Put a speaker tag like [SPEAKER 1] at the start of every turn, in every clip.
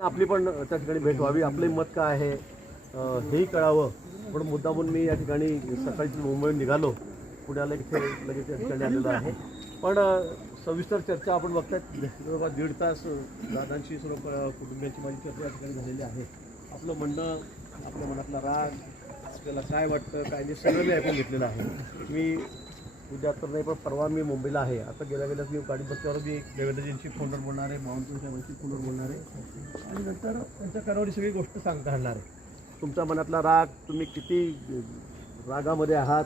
[SPEAKER 1] आपली पण त्या ठिकाणी भेट व्हावी. आपले मत काय आहे? हेही कळावं. पण मुद्दामून मी या ठिकाणी सकाळी मुंबईहून निघालो. पुण्याला इथे लगेच या ठिकाणी आलेलो आहे. पण सविस्तर चर्चा आपण बघताय जवळपास दीड तास दादांशी सर्व कुटुंबियांची माझी चर्चा या ठिकाणी झालेली आहे. आपलं म्हणणं आपल्या मनातला राग आपल्याला काय वाटतं काय नाही सगळं मी ऐकून घेतलेलं आहे. मी उद्या तर नाही पण परवा मी मुंबईला आहे. आता गेल्या गेल्याच मी गाडी बसल्यावर मी देवेंद्रजींशी फोनवर बोलणार आहे माउंटेन साहेबांशी फोनवर बोलणार. आहे आणि नंतर त्यांच्या कानावर सगळी गोष्ट सांगता येणार आहे. तुमच्या मनातला राग तुम्ही किती रागामध्ये आहात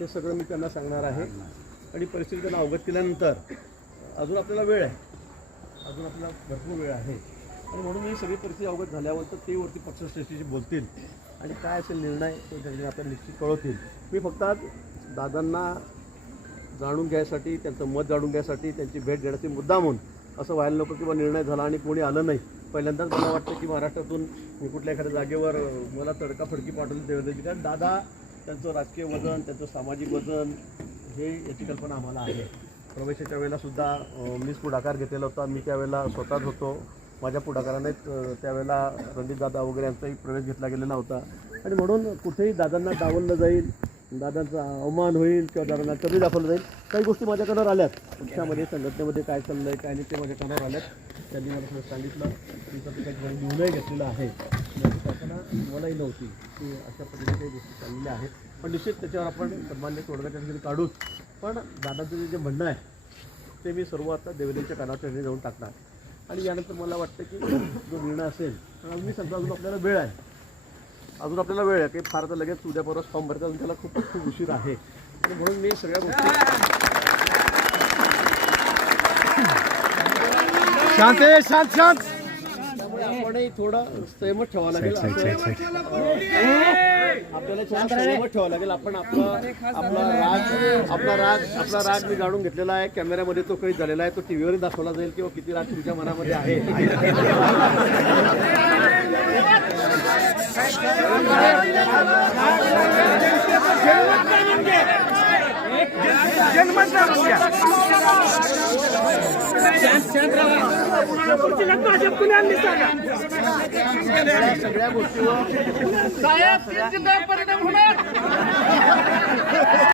[SPEAKER 1] ते सगळं मी त्यांना सांगणार आहे. आणि परिस्थिती त्यांना अवगत केल्यानंतर अजून आपल्याला वेळ आहे. अजून आपल्याला भरपूर वेळ आहे. आणि म्हणून ही सगळी परिस्थिती अवगत झाल्यावर तर ते वरती पक्षश्रेष्ठीशी बोलतील. आणि काय असेल निर्णय ते त्यांनी आपल्याला निश्चित कळवतील. मी फक्त आज दादांना जाणून घ्यायसाठी त्यांचं मत जाणून घ्यायसाठी त्यांची भेट घेण्याची मुद्दा म्हणून असं व्हायला नको किंवा निर्णय झाला आणि कोणी आलं नाही. पहिल्यांदाच मला वाटतं की महाराष्ट्रातून मी कुठल्या एखाद्या जागेवर मला तडकाफडकी पाठवली देवेंद्रजी. कारण दादा त्यांचं राजकीय वजन त्यांचं सामाजिक वजन हे याची कल्पना आम्हाला आहे. प्रवेशाच्या वेळेलासुद्धा मीच पुढाकार घेतलेला होता. मी त्यावेळेला स्वतःच होतो. माझ्या पुढाकाराने त्यावेळेला रणजित दादा वगैरे यांचाही प्रवेश घेतला गेलेला होता. आणि म्हणून कुठेही दादांना डावललं जाईल दादांचा अवमान होईल किंवा दादांना कमी दाखवलं जाईल. काही गोष्टी माझ्या कानावर आल्यात. पक्षामध्ये संघटनेमध्ये काय चाललं आहे काय नाही ते माझ्या कानावर आल्यात. त्यांनी मला थोडं सांगितलं. की काही निर्णय घेतलेला आहे. याची मलाही नव्हती की अशा पद्धतीने काही गोष्टी चाललेल्या आहेत. पण निश्चित त्याच्यावर आपण सन्मान्य तोडगाच्या काढूच पण दादाचं जे म्हणणं आहे ते मी सर्व आता देवेंद्रच्या कानाच्या जाऊन टाकणार. आणि यानंतर मला वाटतं की जो निर्णय असेल पण अजून मी समजा अजून आपल्याला वेळ आहे. अजून आपल्याला वेळ आहे की फार तर लगेच उद्या परत फॉर्म भरता अजून त्याला खूपच खूप उशीर आहे. म्हणून मी सगळ्या गोष्टी
[SPEAKER 2] शांत शांत शांत.
[SPEAKER 1] त्यामुळे आपणही थोडं संयमत ठेवावं लागेल. आपल्याला थोडं संयमत ठेवावं लागेल. आपण आपला आपला राग आपला राग आपला राग मी जाणून घेतलेला आहे. कॅमेऱ्यामध्ये तो काही झालेला आहे. तो टीव्हीवरही दाखवला जाईल किंवा किती राग तुमच्या मनामध्ये आहे. सगळ्या गोष्टीवर साहेब परिणाम होणार.